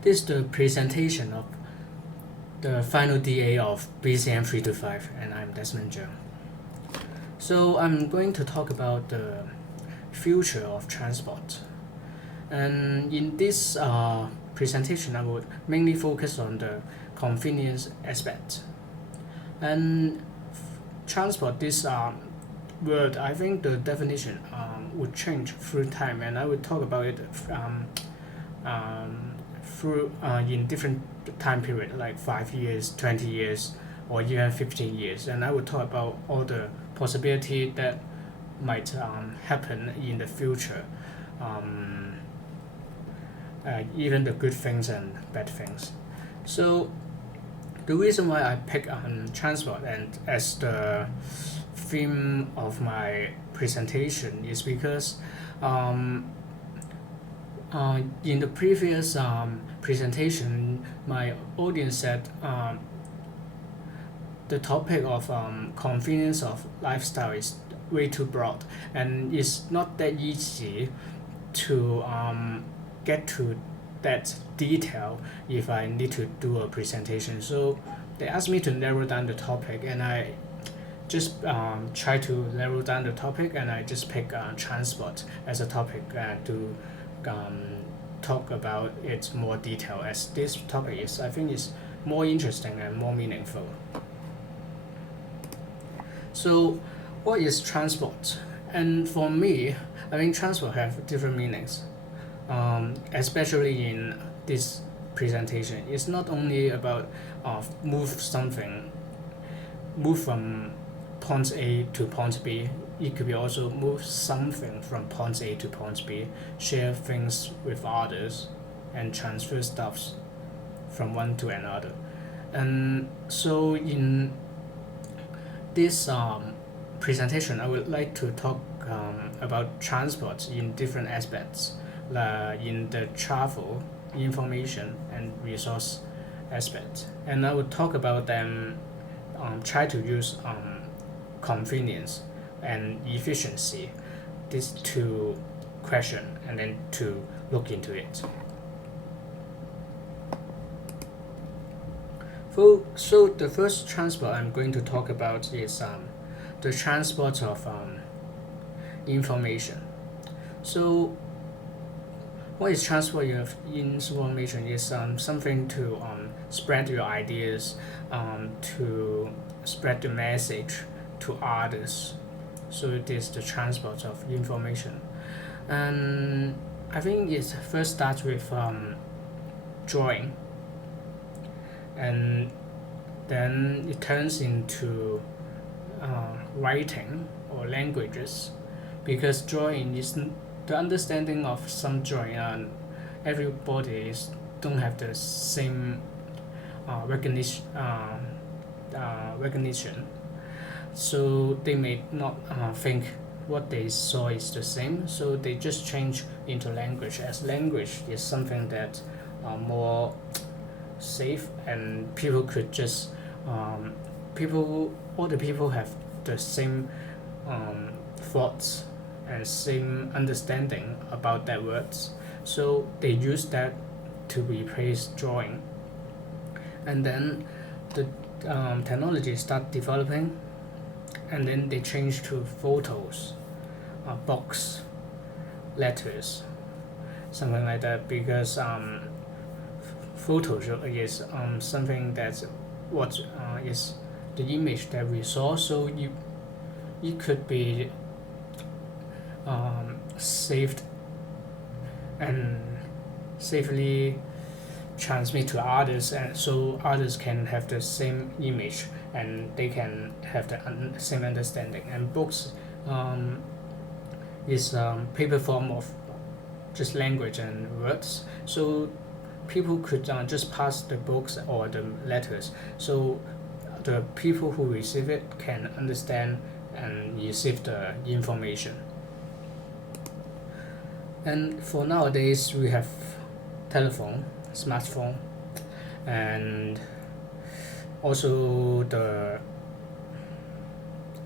This is the presentation of the final DA of BCM325, and I'm Desmond Zhang. So I'm going to talk about the future of transport. And in this presentation, I would mainly focus on the convenience aspect. And transport, this word, I think the definition would change through time, and I would talk about it through in different time period, like 5 years, 20 years, or even 15 years. And I would talk about all the possibility that might happen in the future, even the good things and bad things. So the reason why I pick transport and as the theme of my presentation is because in the previous presentation, my audience said the topic of convenience of lifestyle is way too broad, and it's not that easy to get to that detail if I need to do a presentation. So they asked me to narrow down the topic, and I just try to narrow down the topic, and I just pick transport as a topic to talk about it more detail, as this topic is, I think, is more interesting and more meaningful. So what is transport? And for me, I think transport have different meanings, especially in this presentation. It's not only about move from point A to point B. It could be also move something from point A to point B, share things with others, and transfer stuffs from one to another. And so in this presentation, I would like to talk about transport in different aspects, in the travel, information, and resource aspect. And I would talk about them, try to use convenience and efficiency, these two questions, and then to look into it. So the first transport I'm going to talk about is the transport of information. So what is transport of information? Is something to spread your ideas, to spread the message to others. So it is the transport of information. And I think it first starts with drawing, and then it turns into writing or languages, because drawing is the understanding of some drawing, and everybody don't have the same recognition, so they may not think what they saw is the same, so they just change into language, as language is something that more safe, and people could just all the people have the same thoughts and same understanding about their words, so they use that to replace drawing. And then the technology start developing, and then they change to photos, books, letters, something like that, because photos is something that's what is the image that we saw, so it could be saved and safely transmit to others, and so others can have the same image and they can have the same understanding. And books is paper form of just language and words, so people could just pass the books or the letters, so the people who receive it can understand and receive the information. And for nowadays, we have telephone, smartphone, and also the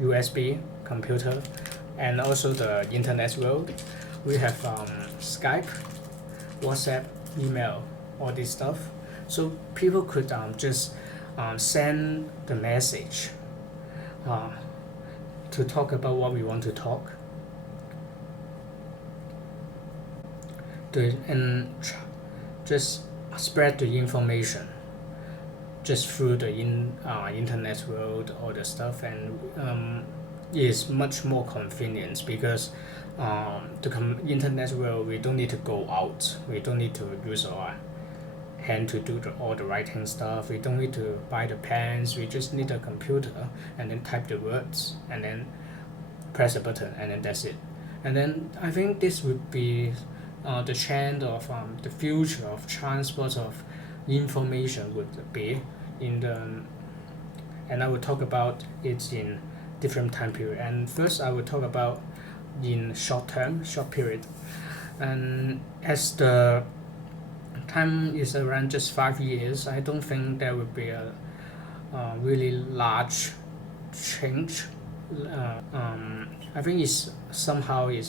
USB computer, and also the internet world. We have Skype, WhatsApp, email, all this stuff. So people could just send the message uh, to talk about what we want to talk and just spread the information just through the internet world, all the stuff, and is much more convenient because the internet world, we don't need to go out, we don't need to use our hand to do all the writing stuff, we don't need to buy the pens, we just need a computer and then type the words and then press a button and then that's it. And then I think this would be the trend of the future of transport of information would be in the, and I will talk about it in different time period. And first I will talk about in short period, and as the time is around just 5 years, I don't think there will be a really large change. I think it's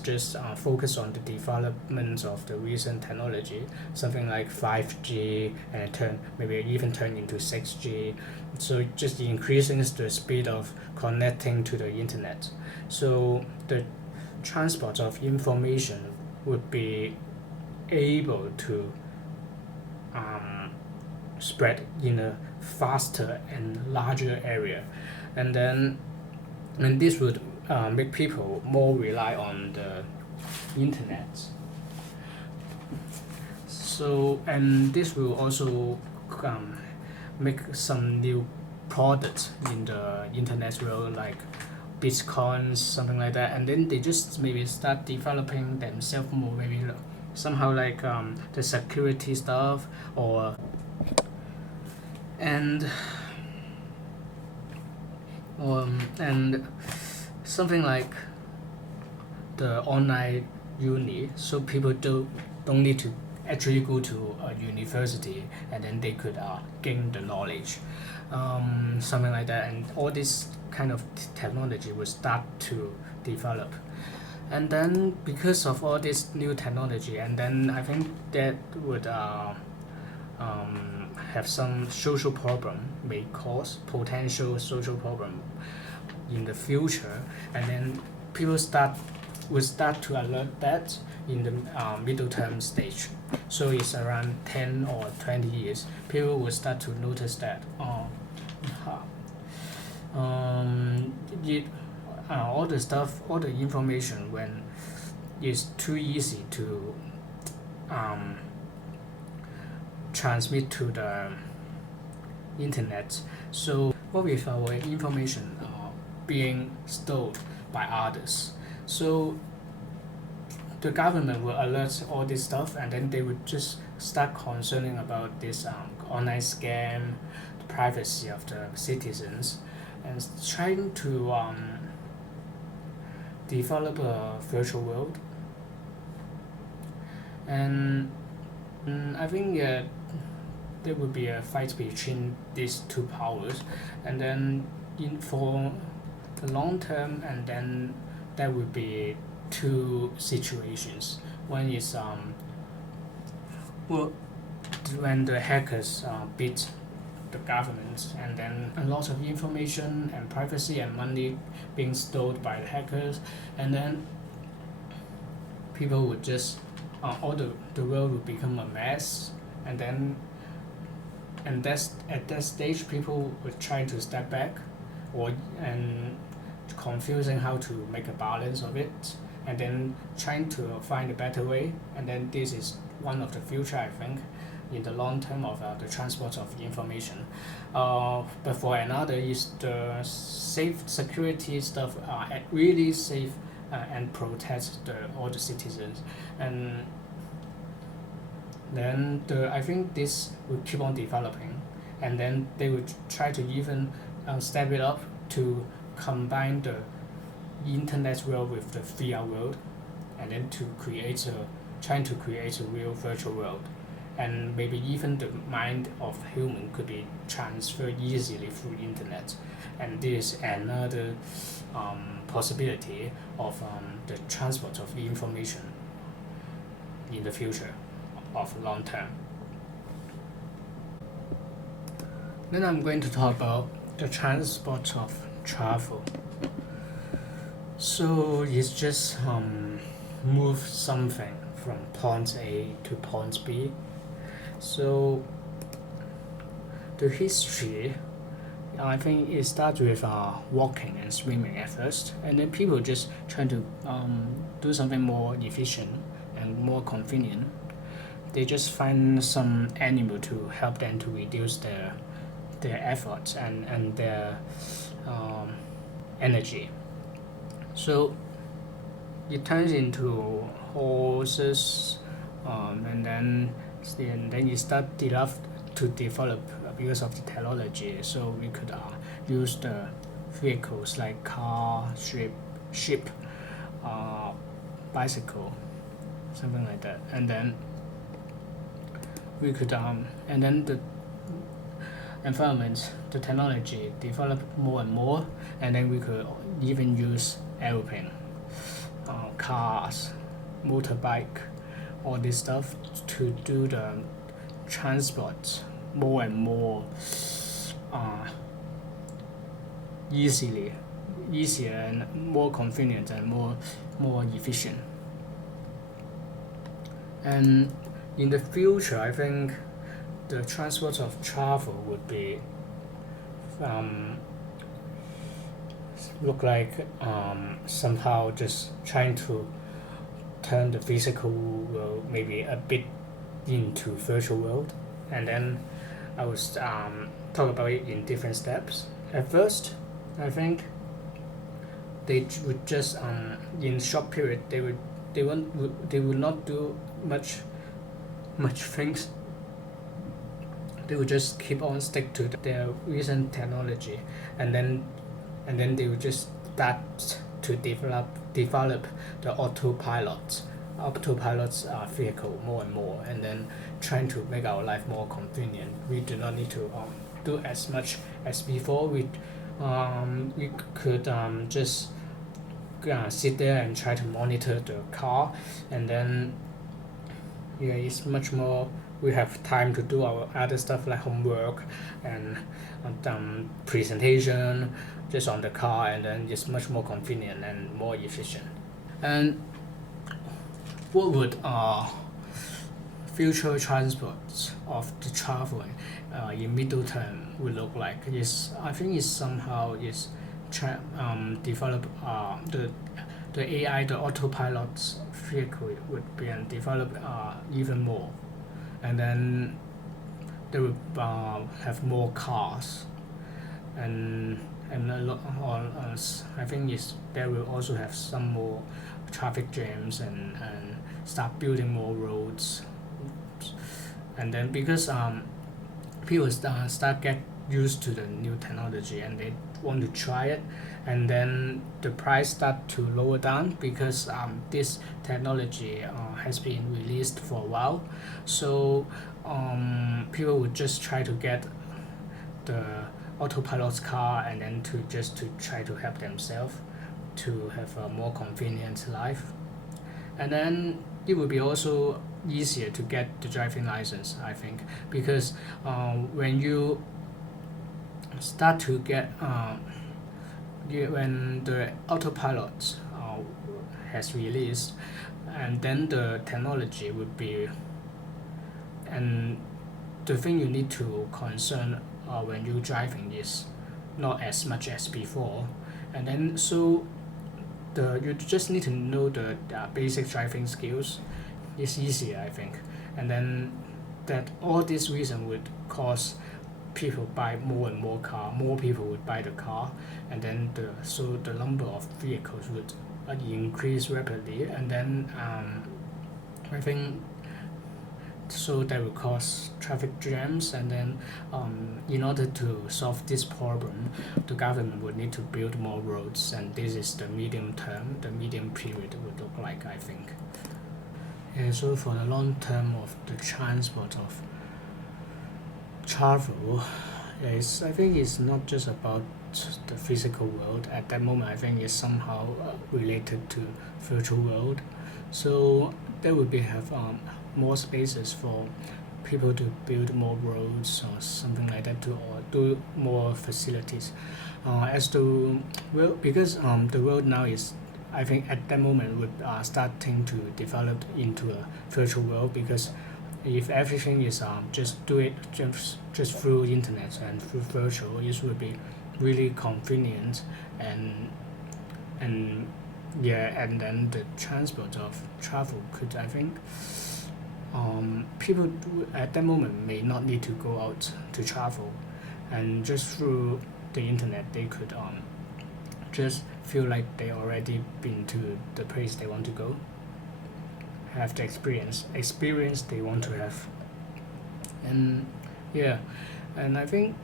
just focused on the development of the recent technology, something like 5G, and maybe even turn into 6G. So just increasing the speed of connecting to the internet. So the transport of information would be able to spread in a faster and larger area, and then this would make people more rely on the internet. So, and this will also make some new products in the internet world, like bitcoins, something like that, and then they just maybe start developing themselves more, maybe somehow like the security stuff, or and and something like the online uni, so people don't need to actually go to a university, and then they could gain the knowledge, something like that, and all this kind of technology will start to develop. And then because of all this new technology, and then I think that would have some social problem, may cause potential social problem in the future, and then people will start to alert that in the middle term stage. So it's around 10 or 20 years, people will start to notice that all the stuff, all the information, when it's too easy to transmit to the internet. So what with our information being stolen by others, so the government will alert all this stuff, and then they would just start concerning about this online scam, the privacy of the citizens, and trying to develop a virtual world. And I think there will be a fight between these two powers, and then for the long term, and then there will be two situations. One is well, when the hackers beat the government, and then a lot of information and privacy and money being stolen by the hackers, and then people would just all the world would become a mess, and then at that stage people would try to step back, and confusing how to make a balance of it, and then trying to find a better way. And then this is one of the future, I think, in the long term of the transport of information. But for another is the safe security stuff, really safe and protect all the citizens. And then I think this will keep on developing, and then they will try to even step it up to combine the internet world with the VR world, and then trying to create a real virtual world, and maybe even the mind of human could be transferred easily through internet. And this is another possibility of the transport of information in the future of long term. Then I'm going to talk about the transport of travel. So it's just move something from point A to point B. So the history, I think it starts with walking and swimming at first, and then people just trying to do something more efficient and more convenient. They just find some animal to help them to reduce their efforts and their um, energy. So it turns into horses, and then you start to develop because of the technology. So we could use the vehicles like car, ship, uh, bicycle, something like that, and then we could and then the environment, the technology developed more and more, and then we could even use airplane, cars, motorbike, all this stuff to do the transport more and more uh, easier and more convenient and more efficient. And in the future, I think the transport of travel would be um, look like somehow just trying to turn the physical world maybe a bit into virtual world, and then I would talk about it in different steps. At first, I think would just in short period they would not do much things. They would just keep on stick to their recent technology, and then they would just start to develop the autopilots vehicle more and more, and then trying to make our life more convenient. We do not need to do as much as before. We could just sit there and try to monitor the car, and then yeah, it's much more. We have time to do our other stuff like homework and presentation just on the car, and then it's much more convenient and more efficient. And what would future transports of the traveling in middle term would look like? Is I think it's somehow is develop the AI, the autopilot vehicle would be developed even more, and then they will have more cars, and a lot on us. I think is they will also have some more traffic jams, and start building more roads, and then because people start get used to the new technology and they want to try it, and then the price start to lower down because this technology has been released for a while. So people would just try to get the autopilot car, and then to try to help themselves to have a more convenient life. And then it would be also easier to get the driving license, I think, because when you start to get when the autopilot has released, and then the technology would be, and the thing you need to concern when you're driving is not as much as before, and then so you just need to know the basic driving skills. It's easier, I think, and then that all this reason would cause people buy more and more car. More people would buy the car, and then the number of vehicles would increase rapidly, and then I think so that will cause traffic jams, and then in order to solve this problem, the government would need to build more roads, and this is the medium term, the medium period would look like, I think. And so for the long term of the transport of travel, I think it's not just about the physical world. At that moment, I think it's somehow related to virtual world. So there will be have more spaces for people to build more roads or something like that, to or do more facilities. As to well, because the world now is, I think at that moment would starting to develop into a virtual world, because if everything is just do it just through internet and through virtual, it would be really convenient. And and yeah, and then the transport of travel could, I think, people at that moment may not need to go out to travel, and just through the internet they could just feel like they already been to the place they want to go, have the experience they want to have. And yeah, and I think,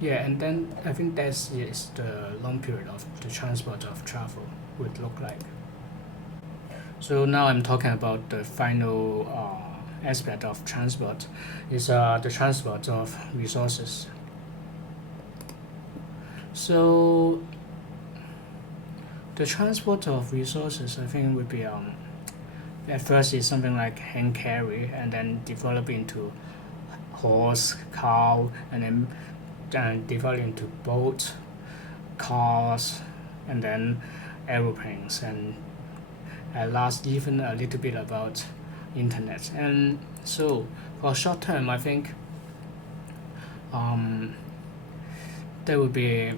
yeah, and then I think that's is the long period of the transport of travel would look like. So now I'm talking about the final aspect of transport, is the transport of resources. So the transport of resources, I think, would be at first is something like hand carry, and then develop into horse, cow, and then develop into boat, cars, and then aeroplanes, and at last even a little bit about internet. And so for short term, I think um, there will be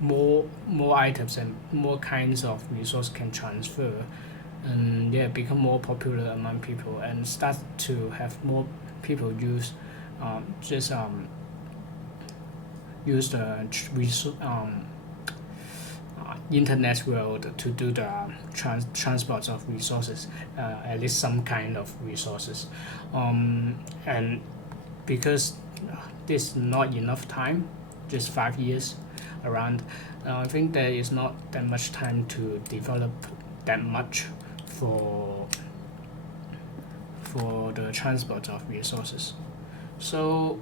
more items and more kinds of resource can transfer, and yeah, become more popular among people, and start to have more people just use the internet world to do the transport of resources, at least some kind of resources. And because there's not enough time, just 5 years around, I think there is not that much time to develop that much for the transport of resources. So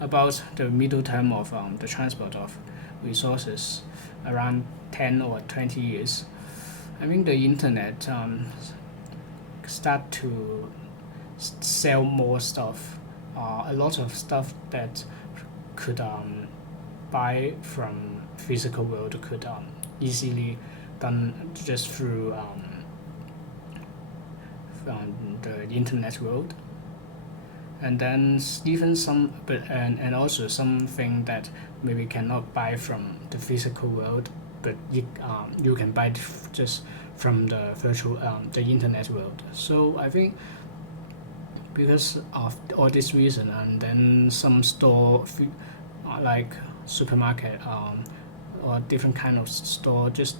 about the middle term of the transport of resources, around 10 or 20 years, I think the internet start to sell more stuff, a lot of stuff that could buy from physical world could easily done just through the internet world. And then even some, and also something that maybe cannot buy from the physical world, but you can buy just from the virtual the internet world. So I think because of all this reason, and then some store like supermarket or different kind of store just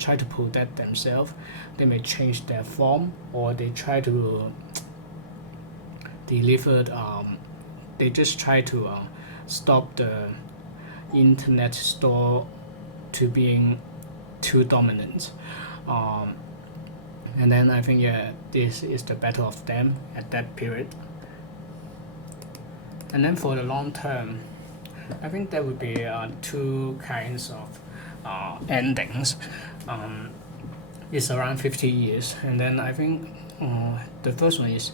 try to pull that themselves. They may change their form, or they try to deliver. They just try to stop the internet store to being too dominant. Um, and then I think, yeah, this is the better of them at that period. And then for the long term, I think there would be two kinds of endings. Um, it's around 50 years, and then I think the first one is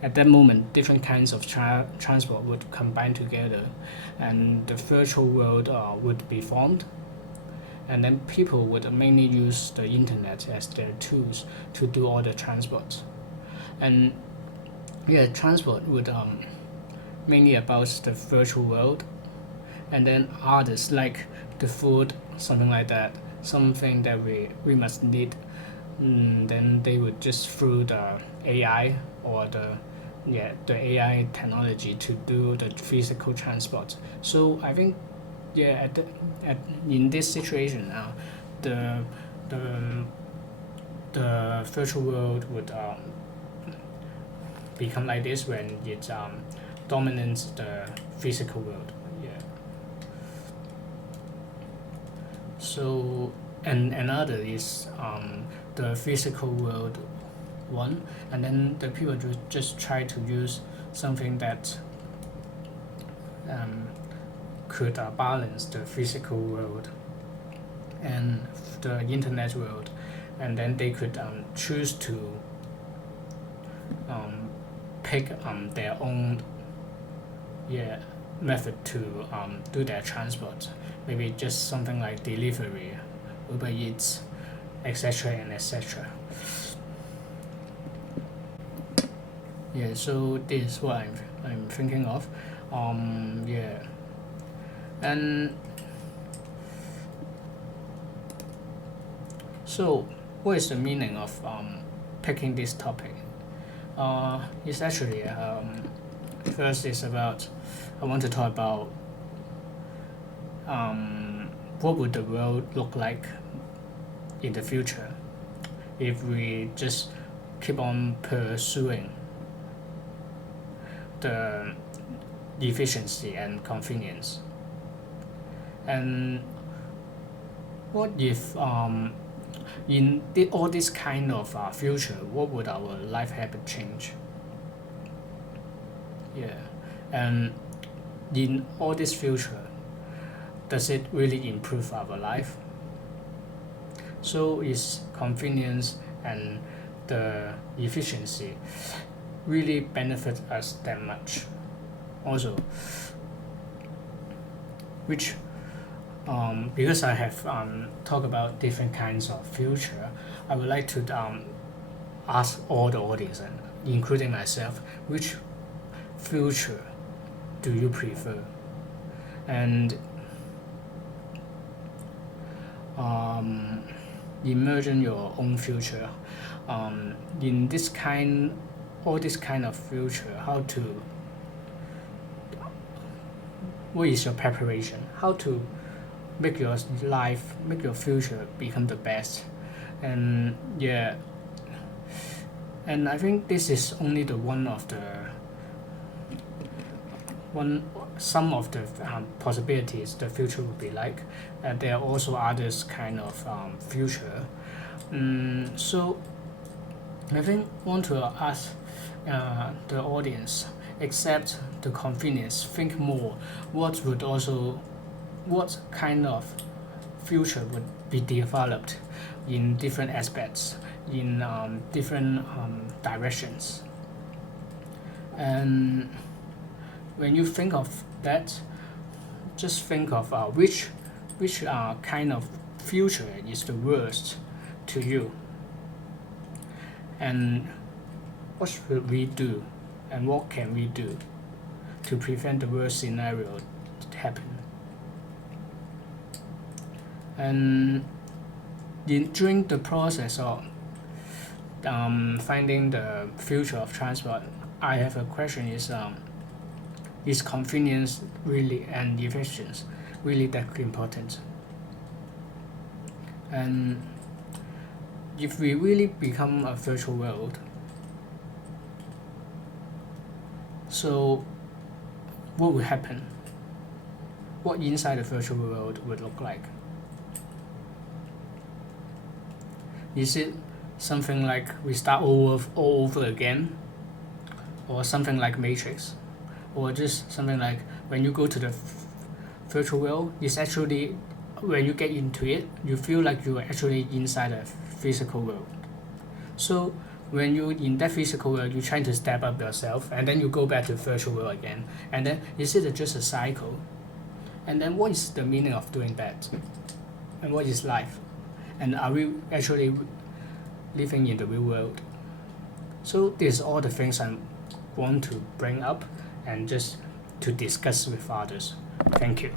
at that moment different kinds of transport would combine together, and the virtual world would be formed, and then people would mainly use the internet as their tools to do all the transport. And yeah, transport would mainly about the virtual world, and then others like the food, something like that, something that we must need. Then they would just through the AI, or the AI technology to do the physical transport. So I think, yeah, in this situation, the the the virtual world would become like this when it dominates the physical world. Yeah. So, and another is the physical world one, and then the people just try to use something that um, could balance the physical world and the internet world, and then they could choose to pick their own method to do their transport. Maybe just something like delivery, Uber Eats, etc. and etc. Yeah, so this is what I'm thinking of. Yeah, and so what is the meaning of picking this topic? It's actually first is about I want to talk about what would the world look like in the future if we just keep on pursuing the efficiency and convenience. And what if in all this kind of future, what would our life habit change? Yeah, and in all this future, does it really improve our life? So is convenience and the efficiency really benefit us that much? Also, which because I have talked about different kinds of future, I would like to ask all the audience, and including myself, which future do you prefer? And imagine your own future. In all this kind of future, what is your preparation? How to make your life, make your future become the best? And yeah, and I think this is only some of the possibilities the future will be like. There are also others kind of future. So I think want to ask the audience, accept the convenience, think more. What kind of future would be developed in different aspects, in different directions, and when you think of that, just think of which kind of future is the worst to you, and what should we do, and what can we do to prevent the worst scenario to happen. And during the process of finding the future of transport, I have a question: is convenience really and efficiency really that important? And if we really become a virtual world, so what will happen? What inside the virtual world would look like? Is it something like we start all over again, or something like Matrix, or just something like when you go to the virtual world, it's actually when you get into it, you feel like you're actually inside a physical world. So when you're in that physical world, you're trying to step up yourself, and then you go back to the virtual world again, and then is it just a cycle? And then what is the meaning of doing that? And what is life? And are we actually living in the real world? So these are all the things I want to bring up and just to discuss with others. Thank you.